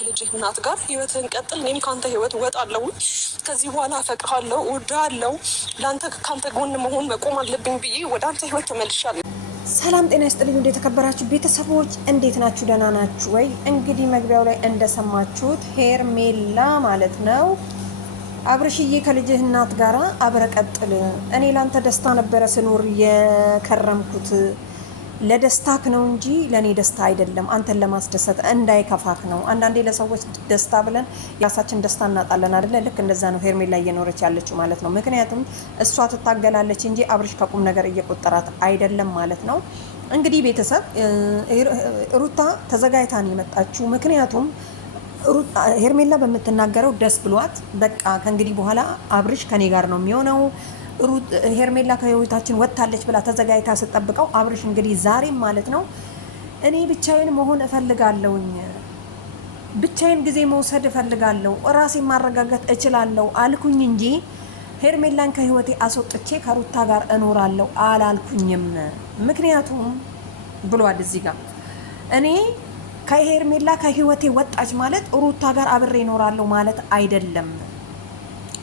ልጅህ እናት ጋር ህይወትህን ቀጥል። እኔም ከአንተ ህይወት እወጣለሁ። ከዚህ በኋላ አፈቅርሃለሁ፣ እወድሃለሁ። ለአንተ ከአንተ ጎን መሆን መቆም አለብኝ ብዬ ወደ አንተ ህይወት ተመልሻለሁ። ሰላም ጤና ይስጥልኝ። እንዴት የተከበራችሁ ቤተሰቦች እንዴት ናችሁ? ደህና ናችሁ ወይ? እንግዲህ መግቢያው ላይ እንደሰማችሁት ሄርሜላ ማለት ነው አብርሽዬ ከልጅህ እናት ጋራ አብረ ቀጥል። እኔ ላንተ ደስታ ነበረ ስኖር የከረምኩት ለደስታክ ነው እንጂ ለኔ ደስታ አይደለም። አንተን ለማስደሰት እንዳይከፋክ ነው። አንዳንዴ ለሰዎች ደስታ ብለን የራሳችን ደስታ እናጣለን አይደለ? ልክ እንደዛ ነው ሄርሜላ እየኖረች ያለችው ማለት ነው። ምክንያቱም እሷ ትታገላለች እንጂ አብርሽ ከቁም ነገር እየቆጠራት አይደለም ማለት ነው። እንግዲህ ቤተሰብ ሩታ ተዘጋጅታ ነው የመጣችው። ምክንያቱም ሄርሜላ በምትናገረው ደስ ብሏት በቃ ከእንግዲህ በኋላ አብርሽ ከኔ ጋር ነው የሚሆነው ሄርሜላ ከህይወታችን ወጥታለች ብላ ተዘጋጅታ ስጠብቀው አብርሽ እንግዲህ ዛሬም ማለት ነው እኔ ብቻዬን መሆን እፈልጋለሁኝ፣ ብቻዬን ጊዜ መውሰድ እፈልጋለሁ፣ ራሴን ማረጋጋት እችላለሁ አልኩኝ እንጂ ሄርሜላን ከህይወቴ አስወጥቼ ከሩታ ጋር እኖራለሁ አላልኩኝም። ምክንያቱም ብሏል እዚህ ጋር እኔ ከሄርሜላ ከህይወቴ ወጣች ማለት ሩታ ጋር አብሬ እኖራለሁ ማለት አይደለም።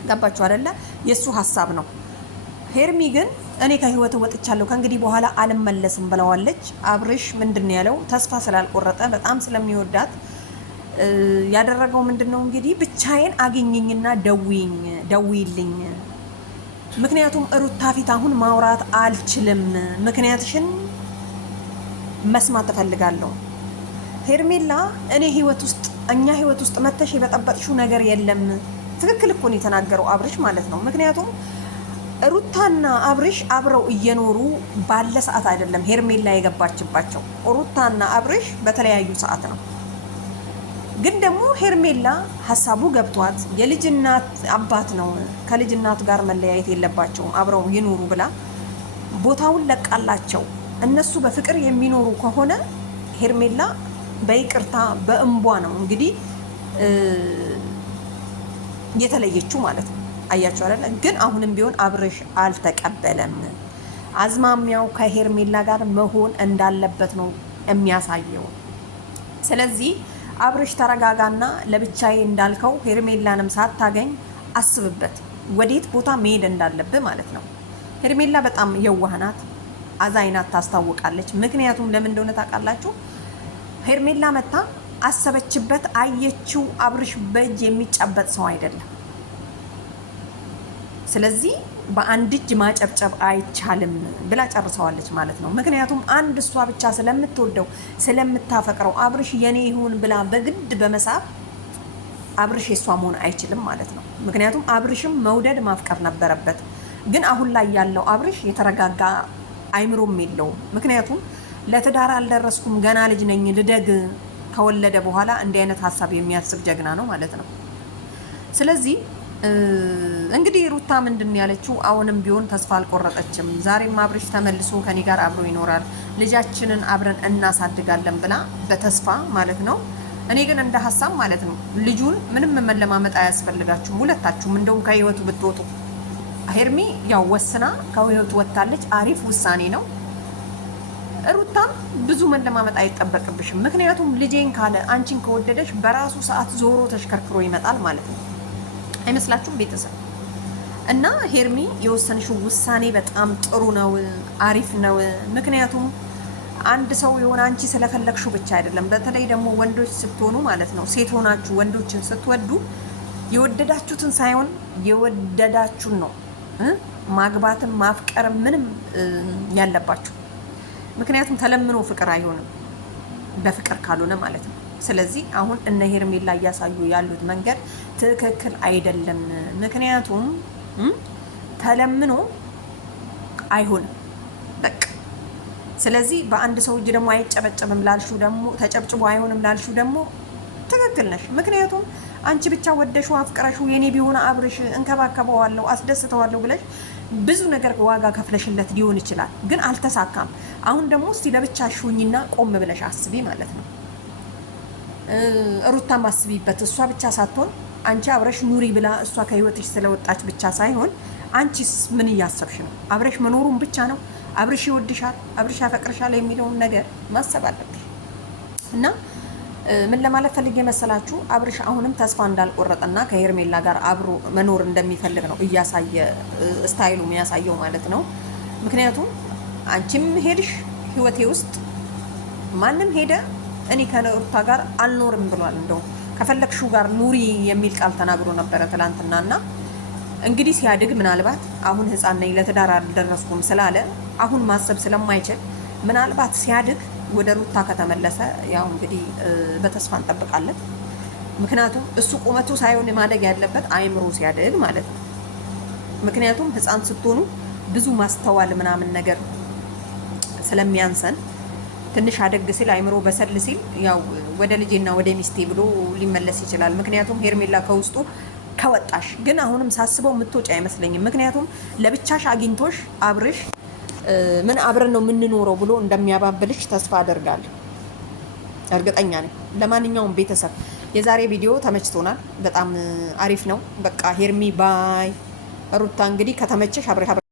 ገባችሁ አይደለ? የሱ ሀሳብ ነው። ሄርሚ ግን እኔ ከህይወት ወጥቻለሁ ከእንግዲህ በኋላ አልመለስም ብለዋለች። አብርሽ ምንድነው ያለው? ተስፋ ስላልቆረጠ በጣም ስለሚወዳት ያደረገው ምንድነው እንግዲህ ብቻዬን አግኝኝና ደውይልኝ፣ ምክንያቱም ሩታ ፊት አሁን ማውራት አልችልም፣ ምክንያትሽን መስማት እፈልጋለሁ። ሄርሜላ እኔ ህይወት ውስጥ እኛ ህይወት ውስጥ መተሽ የበጠበጥሽው ነገር የለም። ትክክል እኮ ነው የተናገረው አብርሽ ማለት ነው። ምክንያቱም ሩታና አብርሽ አብረው እየኖሩ ባለ ሰዓት አይደለም ሄርሜላ የገባችባቸው። ሩታና አብርሽ በተለያዩ ሰዓት ነው። ግን ደግሞ ሄርሜላ ሀሳቡ ገብቷት የልጅ እናት አባት ነው ከልጅ እናት ጋር መለያየት የለባቸውም አብረው ይኖሩ ብላ ቦታውን ለቃላቸው እነሱ በፍቅር የሚኖሩ ከሆነ ሄርሜላ በይቅርታ በእንቧ ነው እንግዲህ የተለየችው ማለት ነው። አያችሁ አይደለ? ግን አሁንም ቢሆን አብርሽ አልተቀበለም። አዝማሚያው ከሄርሜላ ጋር መሆን እንዳለበት ነው የሚያሳየው። ስለዚህ አብርሽ ተረጋጋና ለብቻዬ እንዳልከው ሄርሜላንም ሳታገኝ አስብበት ወዴት ቦታ መሄድ እንዳለብህ ማለት ነው። ሄርሜላ በጣም የዋህ ናት፣ አዛኝ ናት፣ ታስታውቃለች። ምክንያቱም ለምን እንደሆነ ታውቃላችሁ? ሄርሜላ መታ አሰበችበት፣ አየችው። አብርሽ በእጅ የሚጨበጥ ሰው አይደለም። ስለዚህ በአንድ እጅ ማጨብጨብ አይቻልም ብላ ጨርሰዋለች ማለት ነው። ምክንያቱም አንድ እሷ ብቻ ስለምትወደው ስለምታፈቅረው አብርሽ የኔ ይሁን ብላ በግድ በመሳብ አብርሽ የሷ መሆን አይችልም ማለት ነው። ምክንያቱም አብርሽም መውደድ ማፍቀር ነበረበት። ግን አሁን ላይ ያለው አብርሽ የተረጋጋ አይምሮም የለውም። ምክንያቱም ለትዳር አልደረስኩም ገና ልጅ ነኝ ልደግ ከወለደ በኋላ እንዲህ አይነት ሀሳብ የሚያስብ ጀግና ነው ማለት ነው። ስለዚህ እንግዲህ ሩታ ምንድን ያለችው አሁንም ቢሆን ተስፋ አልቆረጠችም። ዛሬም አብርሽ ተመልሶ ከኔ ጋር አብሮ ይኖራል፣ ልጃችንን አብረን እናሳድጋለን ብላ በተስፋ ማለት ነው። እኔ ግን እንደ ሀሳብ ማለት ነው ልጁን ምንም መለማመጥ አያስፈልጋችሁም ሁለታችሁም። እንደውም ከህይወቱ ብትወጡ ሄርሚ ያው ወስና ከህይወቱ ወጥታለች። አሪፍ ውሳኔ ነው። ሩታም ብዙ መለማመጥ አይጠበቅብሽም። ምክንያቱም ልጄን ካለ አንቺን ከወደደሽ በራሱ ሰዓት ዞሮ ተሽከርክሮ ይመጣል ማለት ነው። አይመስላችሁም ቤተሰብ? እና ሄርሚ የወሰንሽው ውሳኔ በጣም ጥሩ ነው፣ አሪፍ ነው። ምክንያቱም አንድ ሰው የሆነ አንቺ ስለፈለግሽው ብቻ አይደለም። በተለይ ደግሞ ወንዶች ስትሆኑ ማለት ነው ሴት ሆናችሁ ወንዶችን ስትወዱ የወደዳችሁትን ሳይሆን የወደዳችሁን ነው ማግባትም ማፍቀርም ምንም ያለባችሁ። ምክንያቱም ተለምኖ ፍቅር አይሆንም በፍቅር ካልሆነ ማለት ነው። ስለዚህ አሁን እነ ሄርሜላ እያሳዩ ያሉት መንገድ ትክክል አይደለም። ምክንያቱም ተለምኖ አይሆንም በቃ። ስለዚህ በአንድ ሰው እጅ ደግሞ አይጨበጨብም ላልሹ ደግሞ ተጨብጭቦ አይሆንም ላልሹ ደግሞ ትክክል ነሽ። ምክንያቱም አንቺ ብቻ ወደሽው አፍቅረሽው የኔ ቢሆን አብርሽ እንከባከበዋለሁ አስደስተዋለሁ ብለሽ ብዙ ነገር ዋጋ ከፍለሽለት ሊሆን ይችላል፣ ግን አልተሳካም። አሁን ደግሞ እስቲ ለብቻሽ ሁኚና ቆም ብለሽ አስቢ ማለት ነው። ሩታም አስቢበት። እሷ ብቻ ሳትሆን አንቺ አብረሽ ኑሪ ብላ እሷ ከህይወትሽ ስለወጣች ብቻ ሳይሆን አንቺስ ምን እያሰብሽ ነው? አብረሽ መኖሩን ብቻ ነው? አብረሽ ይወድሻል፣ አብረሽ ያፈቅርሻል የሚለውን ነገር ማሰብ አለብሽ እና ምን ለማለት ፈልጌ መሰላችሁ? አብርሽ አሁንም ተስፋ እንዳልቆረጠና ከሄርሜላ ጋር አብሮ መኖር እንደሚፈልግ ነው እያሳየ ስታይሉ የሚያሳየው ማለት ነው። ምክንያቱም አንቺም ሄድሽ ህይወቴ ውስጥ ማንም ሄደ እኔ ከሩታ ጋር አልኖርም ብሏል። እንደው ከፈለግሽው ጋር ኑሪ የሚል ቃል ተናግሮ ነበረ ትላንትናና እንግዲህ ሲያድግ ምናልባት አሁን ህፃን ነኝ ለትዳር አልደረስኩም ስላለ አሁን ማሰብ ስለማይችል ምናልባት ሲያድግ ወደ ሩታ ከተመለሰ ያው እንግዲህ በተስፋ እንጠብቃለን። ምክንያቱም እሱ ቁመቱ ሳይሆን ማደግ ያለበት አይምሮ ሲያድግ ማለት ነው። ምክንያቱም ህፃን ስትሆኑ ብዙ ማስተዋል ምናምን ነገር ስለሚያንሰን ትንሽ አደግ ሲል አይምሮ በሰል ሲል ያው ወደ ልጄና ወደ ሚስቴ ብሎ ሊመለስ ይችላል። ምክንያቱም ሄርሜላ ከውስጡ ከወጣሽ ግን አሁንም ሳስበው የምትወጪ አይመስለኝም። ምክንያቱም ለብቻሽ አግኝቶሽ አብርሽ ምን አብረን ነው የምንኖረው ብሎ እንደሚያባብልሽ ተስፋ አደርጋለሁ፣ እርግጠኛ ነኝ። ለማንኛውም ቤተሰብ የዛሬ ቪዲዮ ተመችቶናል፣ በጣም አሪፍ ነው። በቃ ሄርሚ ባይ ሩታ እንግዲህ ከተመቸሽ አብረሽ